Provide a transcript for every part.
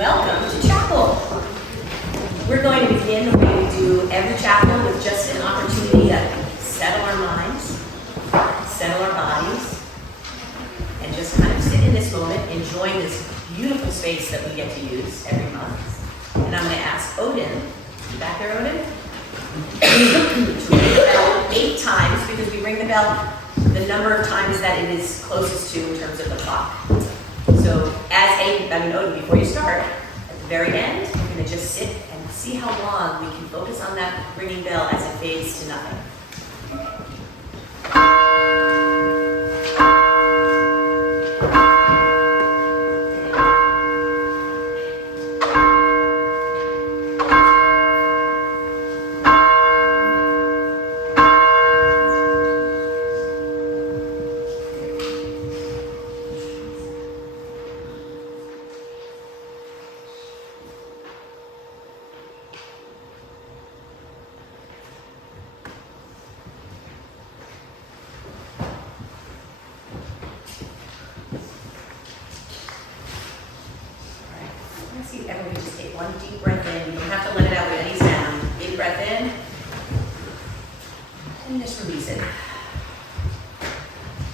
Welcome to chapel. We're going to begin the way we do every chapel with just an opportunity to settle our minds, settle our bodies, and just kind of sit in this moment, enjoying this beautiful space that we get to use every month. And I'm going to ask Odin, you back there, Odin? To ring the bell 8 times, because we ring the bell the number of times that it is closest to in terms of the clock. So Odin, before you start, at the very end, we're going to just sit and see how long we can focus on that ringing bell as it fades to nothing. Everybody just take one deep breath in. You don't have to let it out with any sound. Big breath in. And just release it.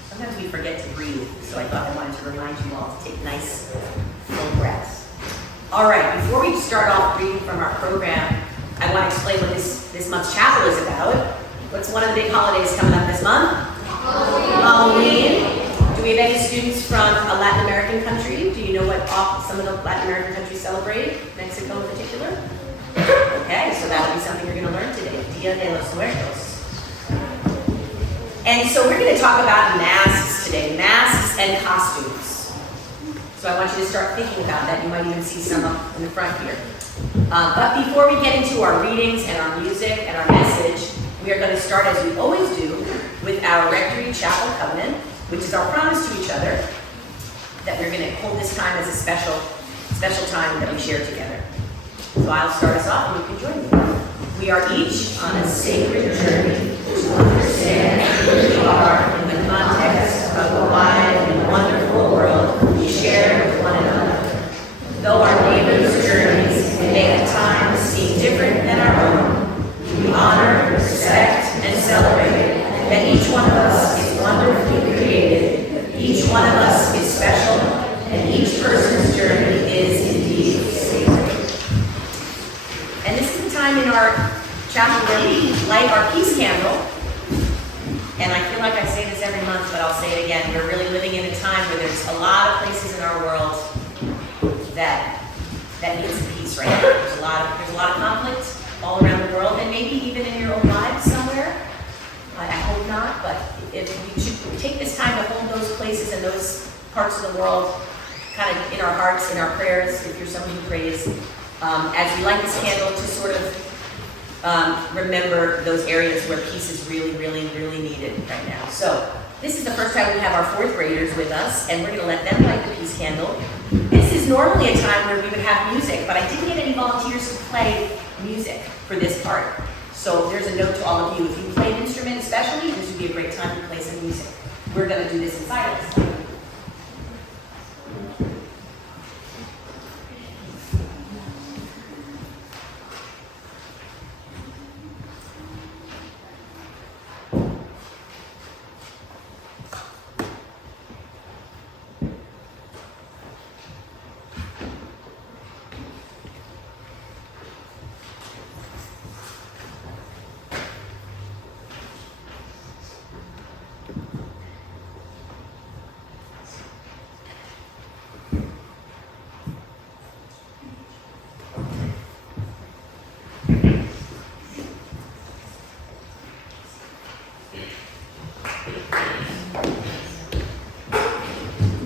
Sometimes we forget to breathe, so I thought I wanted to remind you all to take nice, full breaths. All right, before we start off reading from our program, I want to explain what this month's chapel is about. What's one of the big holidays coming up this month? Halloween. Do we have any students from a Latin American country? Do you know what some of the Latin American countries celebrate? Mexico in particular? Okay, so that'll be something you're going to learn today. Dia de los Muertos. And so we're going to talk about masks today, masks and costumes. So I want you to start thinking about that. You might even see some up in the front here. But before we get into our readings and our music and our message, we are going to start, as we always do, with our Rectory Chapel Covenant, which is our promise to each other that we're going to hold this time as a special time that we share together. So I'll start us off and you can join me. We are each on a sacred journey to understand who we are in the context of the wide and wonderful world we share with one another. Though our neighbors' journeys may at times seem different than our own, we honor, respect, and celebrate that each one of us is wonderfully created, each one of us is special, and each person's journey is indeed sacred. And this is the time in our chapel where we light our peace candle. And I feel like I say this every month, but I'll say it again. We're really living in a time where there's a lot of places in our world that need some peace right now. There's a lot of conflict all around the world, and maybe even in your own lives somewhere. I hope not, but if we should take this time to hold those places and those parts of the world kind of in our hearts, in our prayers, if you're someone who prays, as we light this candle to sort of remember those areas where peace is really, really, really needed right now. So this is the first time we have our 4th graders with us, and we're going to let them light the peace candle. This is normally a time where we would have music, but I didn't get any volunteers to play music for this part. So there's a note to all of you. If you play an instrument especially, this would be a great time to play some music. We're going to do this in silence.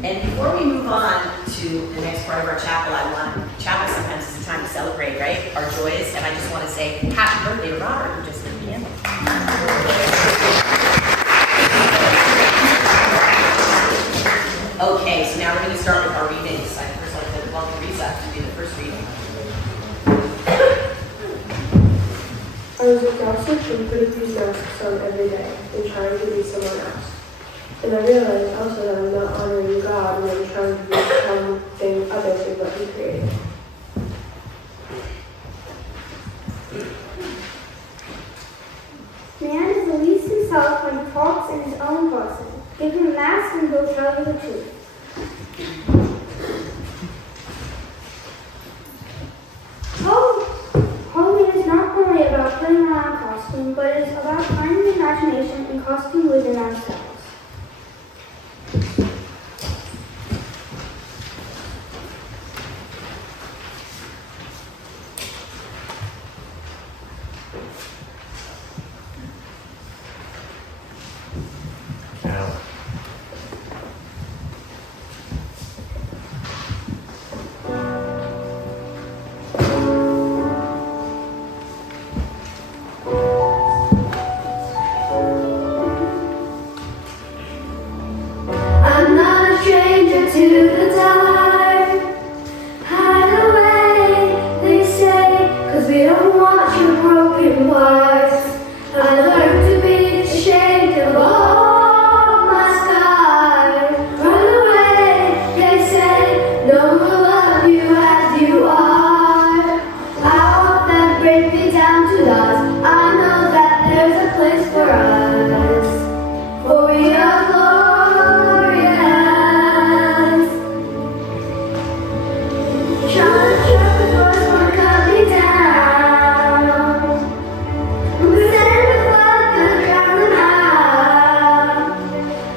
And before we move on to the next part of our chapel, chapel sometimes is a time to celebrate, right? Our joys, and I just want to say happy birthday to Robert, who just lit the candle. Okay, so now we're going to start with our readings. I first like to welcome Risa to do the first reading. I was exhausted from putting these masks on every day and trying to be someone else. And I realized also that I'm not honoring God when I'm trying to be something other than what He created. but it's about finding the imagination and costume within ourselves. I'm not a stranger to the dark. Hide away, they say, 'cause we don't want your broken parts. I learned to be ashamed of all my scars. Run away, they say, no one will love you as you are. I won't let break me down to dust. I know that there's a place for us, for we are glorious. Trying to trust the voice won't cut me down. Pretend the flood could drown them out.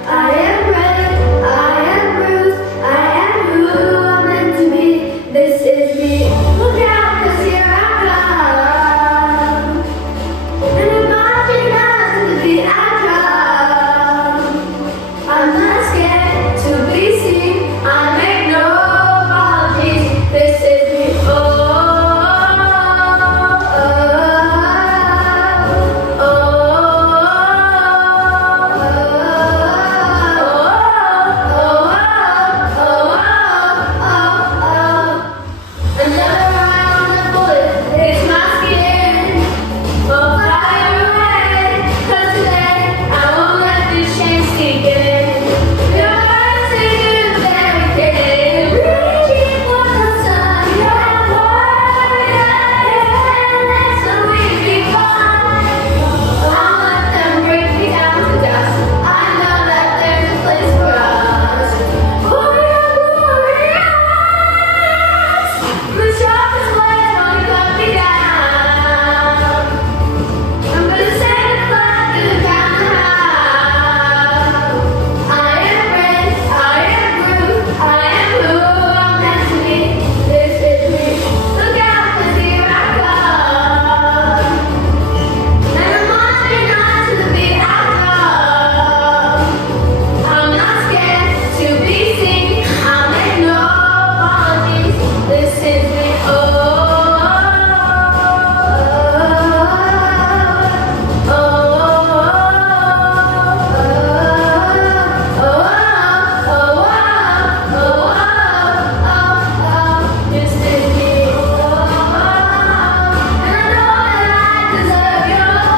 I am brave, I am bruised, I am who I'm meant to be. This is me. Look out, 'cause here I come. And I'm marching on to the beat I drum. I'm not scared to be seen. I make no apologies. This is me. Oh, oh, oh, Another eye on the bullet. It's my skin. Oh, fire away, 'cause today I won't let this shame sink in. Your words to do very thin. Reaching for the sun, you're warriors, and that's when we begin. I'll let them break me down to dust. I know that there's a place for us, for we are glorious. The sharpest blade only cut me down. I'm gonna say the flag to the ground now. I am brave, I am bruised, I am who I'm meant to be. This is me. Look out, 'cause here I come. And I'm marching on to the beat I drum. I'm not scared to be seen. I make no apologies. This is me. Oh, oh, this is me. And I know that I deserve your love.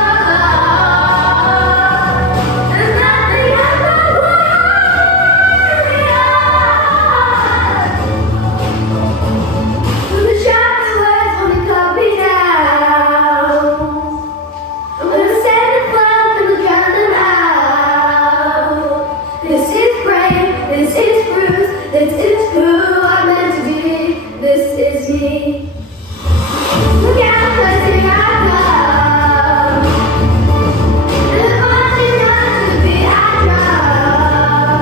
There's nothing I'm not worth. The sharpest words only cut me down. I'm gonna stand the flag and we'll drown them out. This is brave, this is bruised, this is who I'm meant to be. This is me. Look out, 'cause here I come. And I'm marching on to the beat I drum.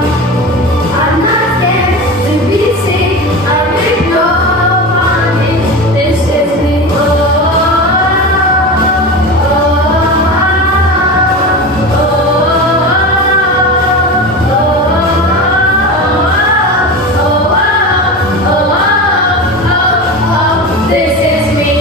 I'm not scared to be seen. I make no apologies. This is me. Oh, oh, oh, this is me.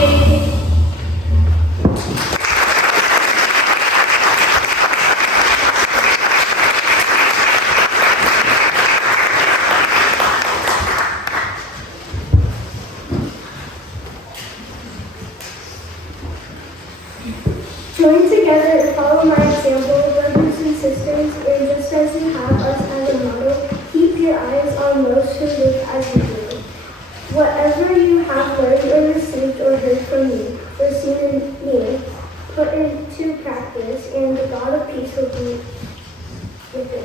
Join together and follow my example, brothers and sisters, and just as you have us as a model, keep your eyes on those who live as you do. Whatever you have learned or received or heard from me, or seen in me, put into practice, and the God of peace will be with you.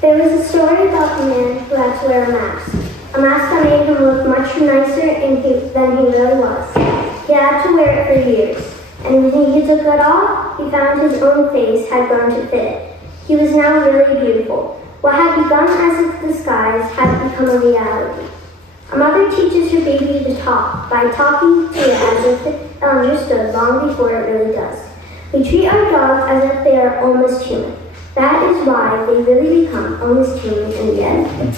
There was a story about a man who had to wear a mask. A mask that made him look much nicer than he really was. He had to wear it for years, and when he took it off, he found his own face had grown to fit it. He was now really beautiful. What had begun as a disguise had become a reality. A mother teaches her baby to talk by talking to it as if it understood long before it really does. We treat our dogs as if they are almost human. That is why they really become almost human in the end.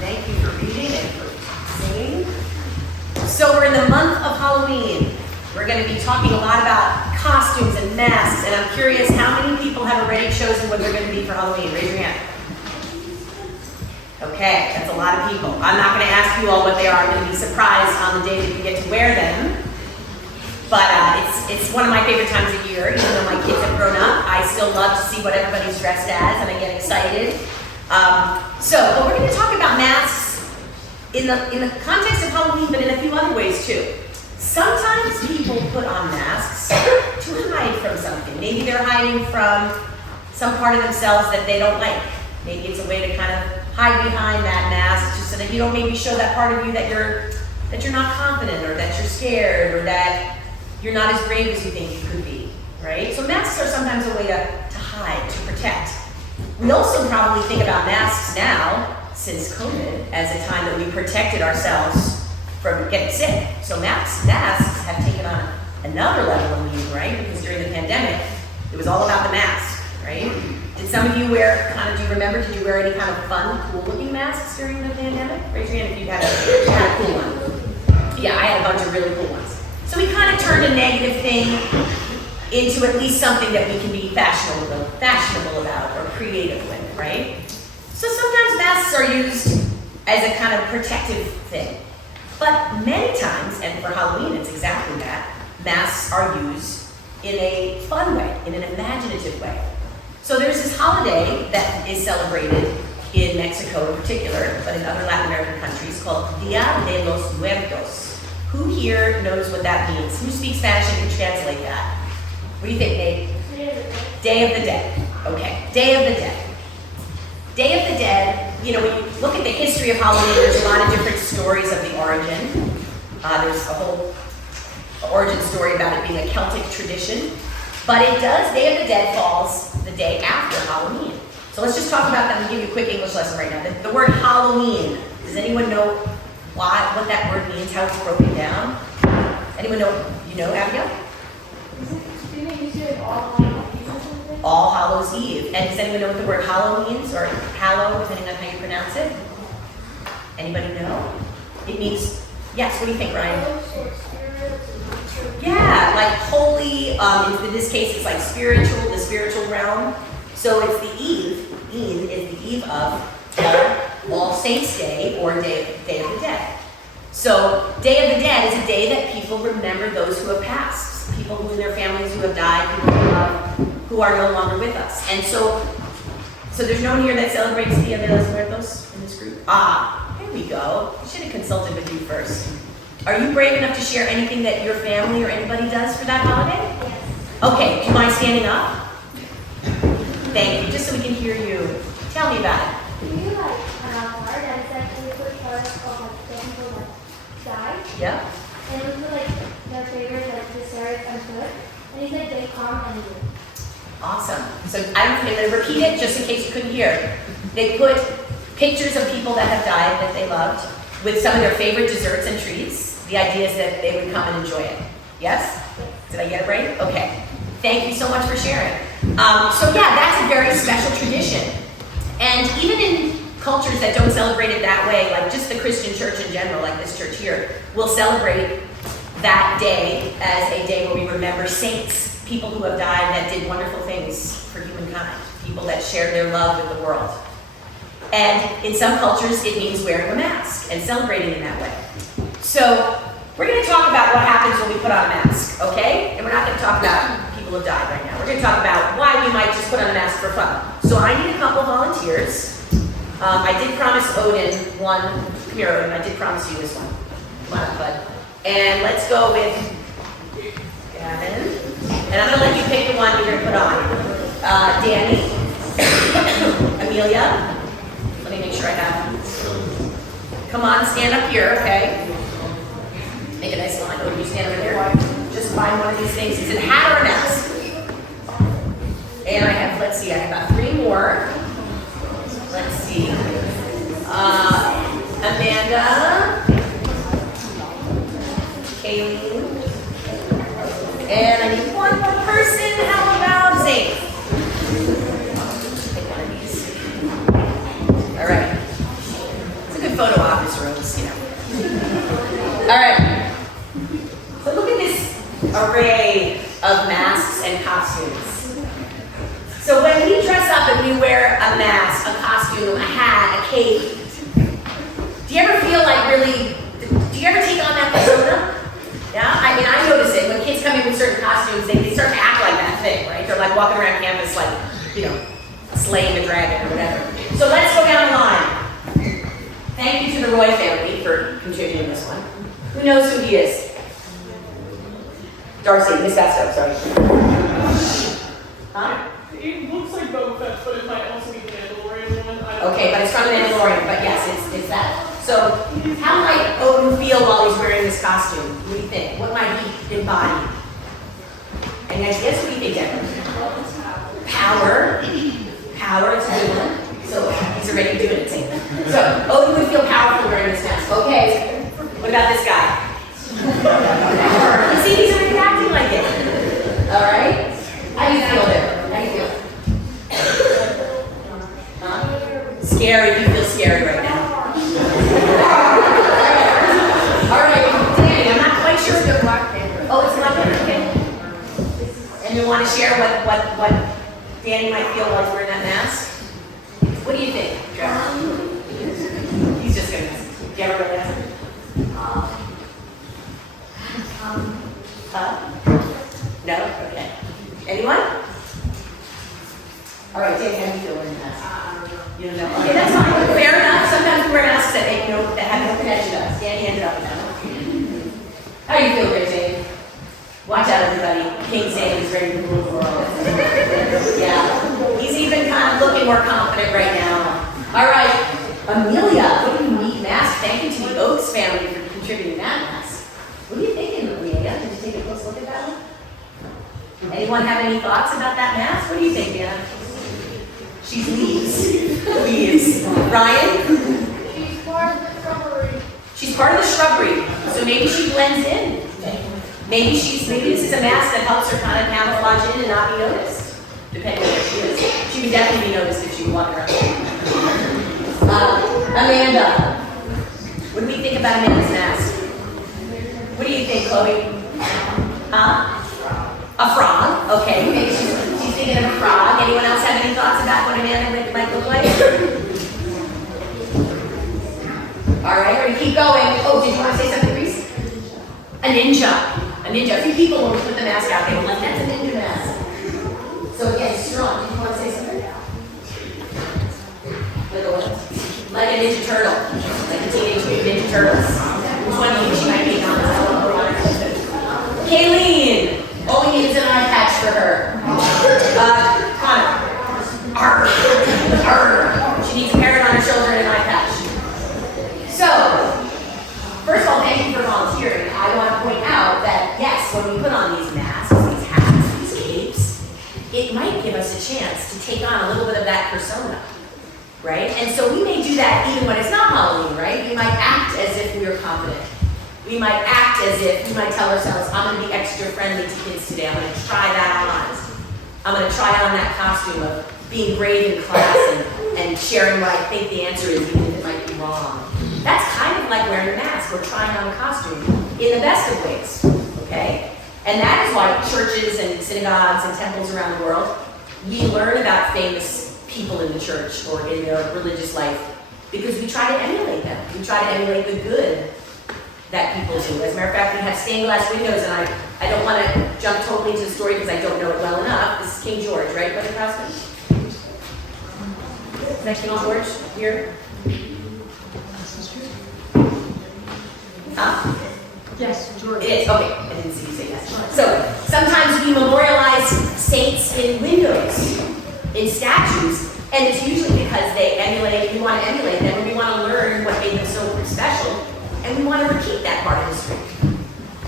Thank you for reading and for singing. So we're in the month of Halloween. We're going to be talking a lot about costumes and masks, and I'm curious how many people have already chosen what they're going to be for Halloween. Raise your hand. Okay, that's a lot of people. I'm not going to ask you all what they are. I'm going to be surprised on the day that you get to wear them. But it's one of my favorite times of year. Even though my kids have grown up, I still love to see what everybody's dressed as, and I get excited. But we're going to talk about masks in the context of Halloween, but in a few other ways too. Sometimes people put on masks to hide from something. Maybe they're hiding from some part of themselves that they don't like. Maybe it's a way to kind of hide behind that mask just so that you don't maybe show that part of you that you're not confident, or that you're scared, or that you're not as brave as you think you could be, right? So masks are sometimes a way to hide, to protect. We also probably think about masks now, since COVID, as a time that we protected ourselves from getting sick. So masks have taken on another level of meaning, right? Because during the pandemic, it was all about the mask, right? Did some of you do you remember, did you wear any kind of fun, cool-looking masks during the pandemic? Raise your hand if you had a cool one. Yeah, I had a bunch of really cool ones. So we kind of turned a negative thing into at least something that we can be fashionable about or creative with, right? So sometimes masks are used as a kind of protective thing. But many times, and for Halloween it's exactly that, masks are used in a fun way, in an imaginative way. So there's this holiday that is celebrated in Mexico in particular, but in other Latin American countries, called Dia de los Muertos. Who here knows what that means? Who speaks Spanish and can translate that? What do you think, Nate? Day of the Dead. Okay, Day of the Dead. Day of the Dead, when you look at the history of Halloween, there's a lot of different stories of the origin. There's a whole origin story about it being a Celtic tradition. But Day of the Dead falls the day after Halloween. So let's just talk about that and give you a quick English lesson right now. The word Halloween, does anyone know what that word means, how it's broken down? Anyone know? You know, Abigail? Didn't you say All Hallows Eve or something? All Hallows Eve. And does anyone know what the word hallow means, or hallow, depending on how you pronounce it? Anybody know? It means, yes, what do you think, Ryan? Yeah, like holy, in this case it's like spiritual, the spiritual realm. So it's the eve. Eve is the eve of All Saints' Day, or Day of the Dead. So Day of the Dead is a day that people remember those who have passed, people who in their families who have died, people who are no longer with us. And so there's no one here that celebrates Dia de los Muertos in this group? Here we go. I should have consulted with you first. Are you brave enough to share anything that your family or anybody does for that holiday? Yes. Okay, do you mind standing up? Thank you, just so we can hear you. Tell me about it. We hard, and it's like we put cards of people die. Yep. And we put their favorite dessert and food. And he said they come and eat. Awesome. So I'm going to repeat it just in case you couldn't hear. They put pictures of people that have died that they loved with some of their favorite desserts and treats. The idea is that they would come and enjoy it. Yes? Did I get it right? Okay. Thank you so much for sharing. That's a very special tradition. And even in cultures that don't celebrate it that way, like just the Christian church in general, like this church here, will celebrate that day as a day where we remember saints, people who have died that did wonderful things for humankind, people that shared their love with the world. And in some cultures, it means wearing a mask and celebrating in that way. So we're going to talk about what happens when we put on a mask, okay? And we're not going to talk about people who died right now. We're going to talk about why we might just put on a mask for fun. So I need a couple volunteers. I did promise Odin one. Come here, Odin. I did promise you this one. Come on, bud. And let's go with Gavin. And I'm going to let you pick the one you're going to put on. Danny. Amelia, let me make sure I have. Come on, stand up here, okay? Make a nice line. Oh, you stand over there. Just find one of these things. Is it a hat or a mask? And I have, let's see, I have about 3 more. Let's see. Amanda, Kayleen, and I need one more person. How about Zane? Take one of these. All right. It's a good photo op, this room's, you know. All right. So look at this array of masks and costumes. So when we dress up and we wear a mask, a costume, a hat, a cape, do you ever feel like really, do you ever take on that persona? Yeah, I mean, I notice it. When kids come in with certain costumes, they start to act like that thing, right? They're like walking around campus like, you know, slaying a dragon or whatever. So let's go down the line. Thank you to the Roy family for contributing this one. Who knows who he is? Darcy, Miss Basto, sorry. Huh? It looks like Boba Fett, but it might also be the Mandalorian one. Okay, but it's from the Mandalorian, but yes, it's that. So, how might Odin feel while he's wearing this costume? What do you think? What might he embody? Any ideas? What do you think, Deborah? Power. Power, it's a good one. So, he's already doing it, Sam. So, Odin would feel powerful wearing this mask. Okay, what about this guy? You see, he's already acting like it. All right? How do you feel there? How do you feel? Scary. You feel scary right now. All right, Danny, I'm not quite sure. It's Black Panther. Oh, it's Black Panther, okay. And you want to share what Danny might feel while he's wearing that mask? What do you think, Trevor? He's just going to, do you ever go ask him? No? Okay. Anyone? All right, Danny, how do you feel wearing the mask? You don't know? Okay, that's fine. Fair enough. Sometimes we wear masks that make that have no connection to us. Danny ended up with that. How do you feel there, Dave? Watch out, everybody. King Dave is ready to rule the world. Yeah. He's even kind of looking more confident right now. All right. Amelia, what a unique mask. Thank you to the Oaks family for contributing that mask. What are you thinking, Amelia? Did you take a close look at that one? Anyone have any thoughts about that mask? What do you think, Anna? She's leaves. Leaves. Ryan? She's part of the shrubbery. She's part of the shrubbery, so maybe she blends in. Maybe this is a mask that helps her kind of camouflage in and not be noticed, depending on where she is. She would definitely be noticed if she walked around. Amanda, what do we think about Amanda's mask? What do you think, Chloe? Huh? A frog. Okay, maybe she's thinking of a frog. Anyone else have any thoughts about what Amanda might look like? All right, we're gonna keep going. Oh, did you want to say something, Reese? A ninja. A ninja. A few people, when we put the mask out, they were like, that's a ninja mask. So again, strong. Did you want to say something? Like a ninja turtle. Like the Teenage Mutant Ninja Turtles. Which one do you think she might be on? Kayleen! Only needs an eye patch for her. Connor. Arr. Arr. She needs a parrot on her shoulder and an eye patch. So, first of all, thank you for volunteering. I want to point out that, yes, when we put on these masks, these hats, these capes, it might give us a chance to take on a little bit of that persona, right? And so we may do that even when it's not Halloween, right? We might act as if we were confident. We might act as if, we might tell ourselves, I'm going to be extra friendly to kids today. I'm going to try that on. I'm going to try on that costume of being brave in class and sharing what I think the answer is, even if it might be wrong. That's kind of like wearing a mask or trying on a costume in the best of ways, okay? And that is why churches and synagogues and temples around the world, we learn about famous people in the church or in their religious life because we try to emulate them. We try to emulate the good that people do. As a matter of fact, we have stained glass windows, and I don't want to jump totally into the story because I don't know it well enough. This is King George, right, Brother Crosby? Is that King George here? Huh? Yes, George. It is, okay, I didn't see you say yes. So, sometimes we memorialize saints in windows, in statues, And it's usually because they emulate, we want to emulate them, and we want to learn what made them so special, and we want to repeat that part of history.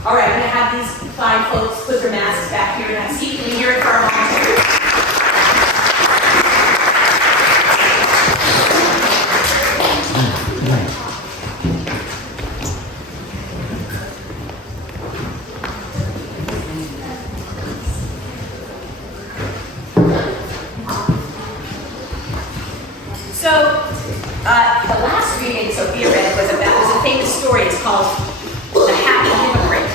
All right, I'm going to have these fine folks put their masks back here, and I see you can hear it for our volunteers. So, the last reading Sophia read was a famous story. It's called The Happy Hypocrite.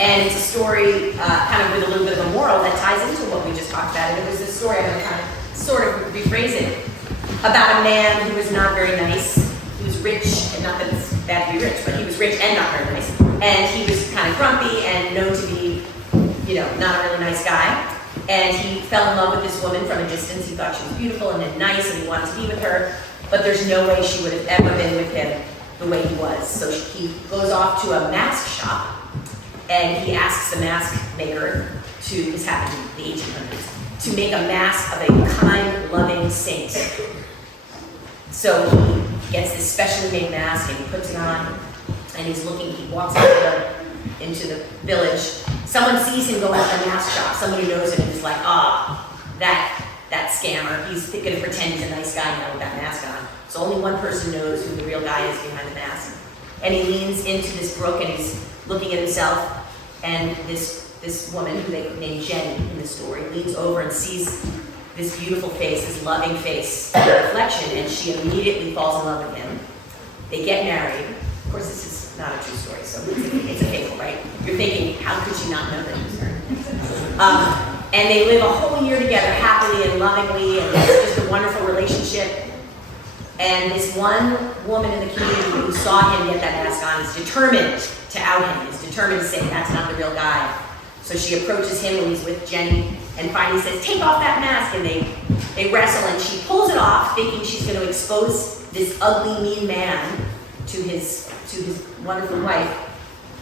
And it's a story kind of with a little bit of a moral that ties into what we just talked about. And it was a story, I'm going to kind of sort of rephrase it, about a man who was not very nice. He was rich, and not that it's bad to be rich, but he was rich and not very nice. And he was kind of grumpy and known to be, not a really nice guy. And he fell in love with this woman from a distance. He thought she was beautiful and nice, and he wanted to be with her. But there's no way she would have ever been with him the way he was. So he goes off to a mask shop, and he asks the mask maker this happened in the 1800s, to make a mask of a kind, loving saint. So he gets this specially made mask, and he puts it on, and he walks into the village. Someone sees him go out to the mask shop. Somebody knows him and is like, that scammer. He's going to pretend he's a nice guy now with that mask on. So only one person knows who the real guy is behind the mask. And he leans into this brook, and he's looking at himself, and this woman, who they named Jenny in the story, leans over and sees this beautiful face, this loving face, reflection, and she immediately falls in love with him. They get married. Of course, this is not a true story, so it's a fable, right? You're thinking, how could she not know that it was her? And they live a whole year together happily and lovingly, and it's just a wonderful relationship. And this one woman in the community who saw him get that mask on is determined to out him, is determined to say that's not the real guy. So she approaches him when he's with Jenny and finally says, take off that mask, and they wrestle, and she pulls it off thinking she's going to expose this ugly, mean man to his wonderful wife.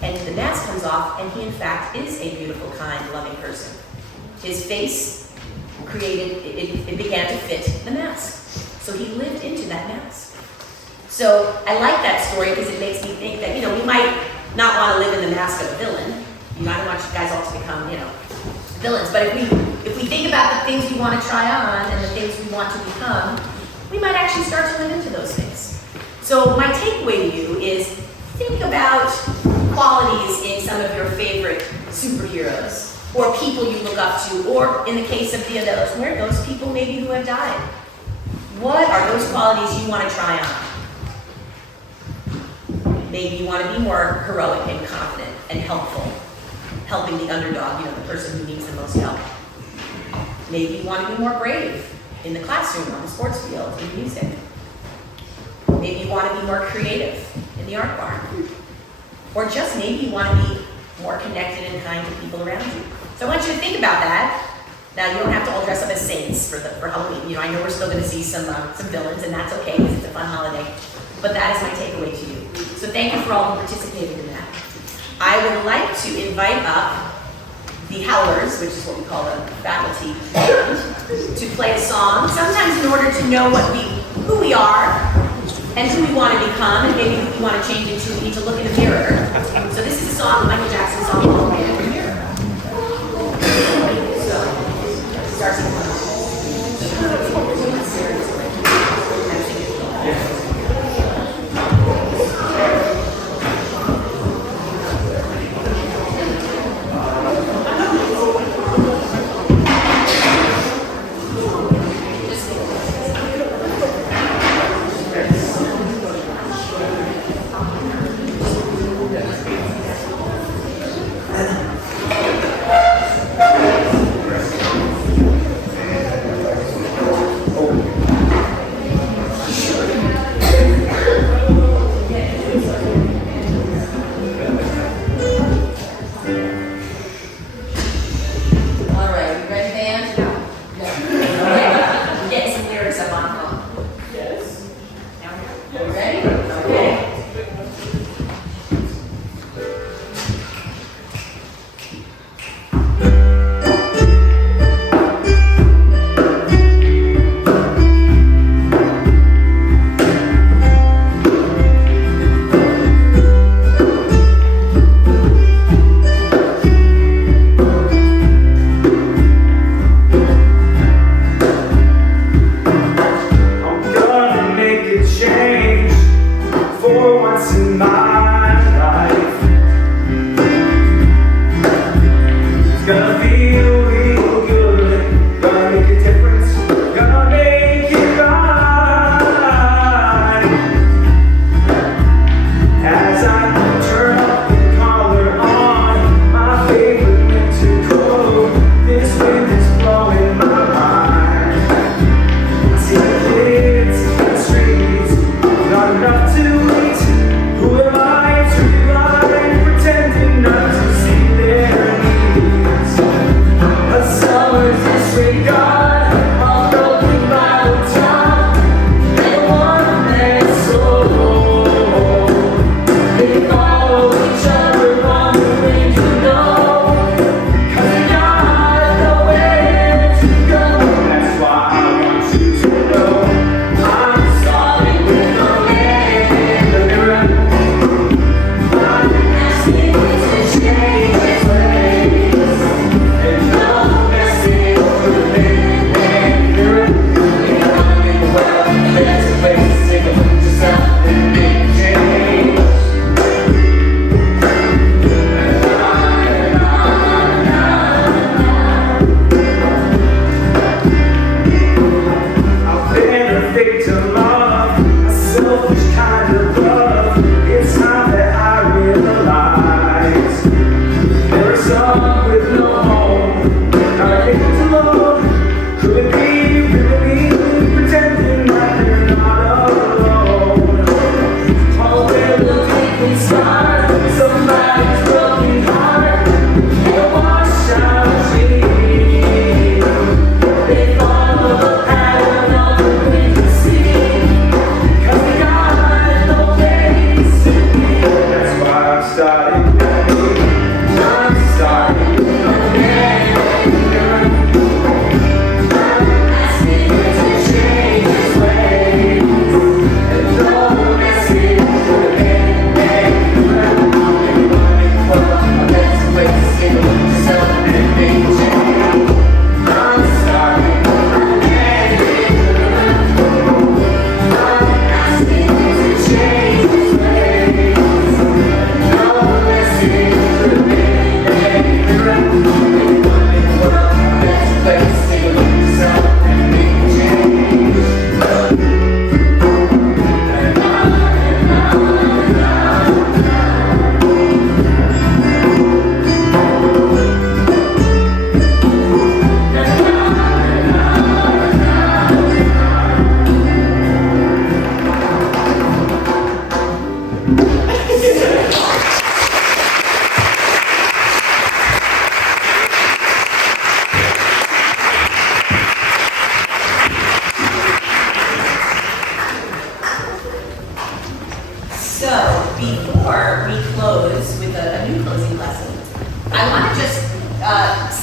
And the mask comes off, and he in fact is a beautiful, kind, loving person. His face it began to fit the mask. So he lived into that mask. So I like that story because it makes me think that, we might not want to live in the mask of a villain. I don't want you guys all to become, villains. But if we think about the things we want to try on and the things we want to become, we might actually start to live into those things. So my takeaway to you is think about qualities in some of your favorite superheroes or people you look up to, or in the case of those people maybe who have died. What are those qualities you want to try on? Maybe you want to be more heroic and confident and helpful, helping the underdog, the person who needs the most help. Maybe you want to be more brave in the classroom, on the sports field, in music. Maybe you want to be more creative in the art barn. Or just maybe you want to be more connected and kind to people around you. So I want you to think about that. Now, you don't have to all dress up as saints for Halloween. I know we're still going to see some villains, and that's okay because it's a fun holiday. But that is my takeaway to you. So thank you for all who participated in that. I would like to invite up the Howlers, which is what we call the faculty band, to play a song. Sometimes in order to know who we are and who we want to become, and maybe who we want to change into, we need to look in the mirror. So this is a song, Michael Jackson's song, called Man in the Mirror. Starts with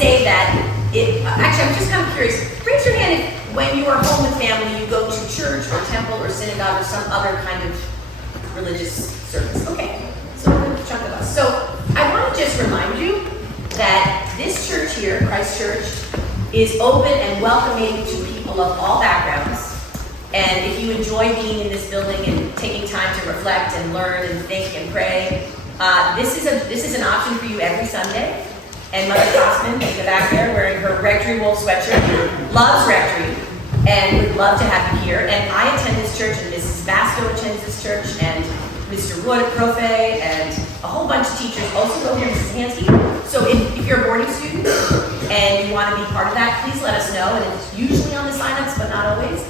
say that actually, I'm just kind of curious. Raise your hand if when you are home with family, you go to church or temple or synagogue or some other kind of religious service. Okay, so a good chunk of us. So I want to just remind you that this church here, Christ Church, is open and welcoming to people of all backgrounds. And if you enjoy being in this building and taking time to reflect and learn and think and pray, this is an option for you every Sunday. And Mother Crossman in the back there wearing her Rectory Wolf sweatshirt loves Rectory and would love to have you here. And I attend this church, and Mrs. Basco attends this church, and Mr. Wood at Profe, and a whole bunch of teachers also go here, Mrs. Hansky. So if you're a boarding student and you want to be part of that, please let us know. And it's usually on the signups, but not always.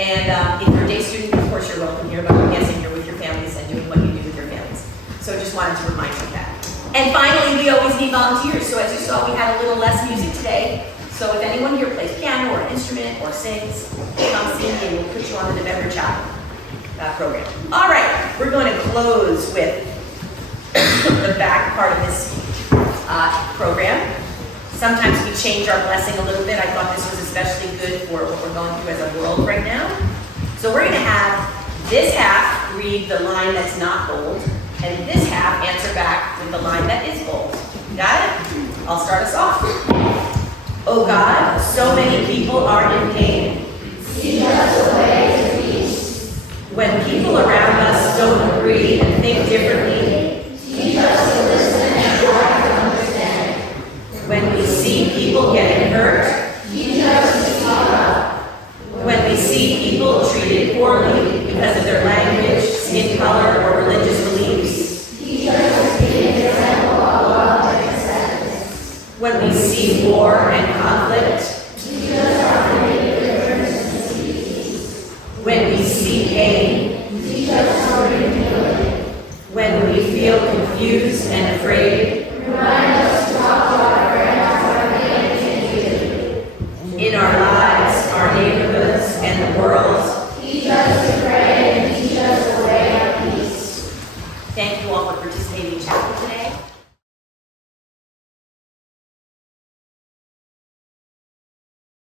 And if you're a day student, of course you're welcome here, but I'm guessing you're with your families and doing what you do with your families. So just wanted to remind you of that. And finally, we always need volunteers. So as you saw, we had a little less music today. So if anyone here plays piano or an instrument or sings, come see me and we'll put you on the November Child program. All right, we're going to close with the back part of this program. Sometimes we change our blessing a little bit. I thought this was especially good for what we're going through as a world right now. So we're going to have this half read the line that's not bold, and this half answer back with the line that is bold. Got it? I'll start us off. Oh God, so many people are in pain. Teach us the way to peace. When people around us don't agree and think differently, Teach us to listen and try to understand. when we see people getting hurt, Teach us to speak up. when we see people treated poorly because of their language, skin color, or religious beliefs, Teach us to be an example of love and acceptance. when we see war and conflict, Teach us how to make a difference and seek peace. when we see pain, Teach us how to heal it. when we feel confused and afraid, Remind us to talk to our friends, our family, and community. in our lives, our neighborhoods, and the world. Teach us to pray and teach us the way of peace. Thank you all for participating in chapel today.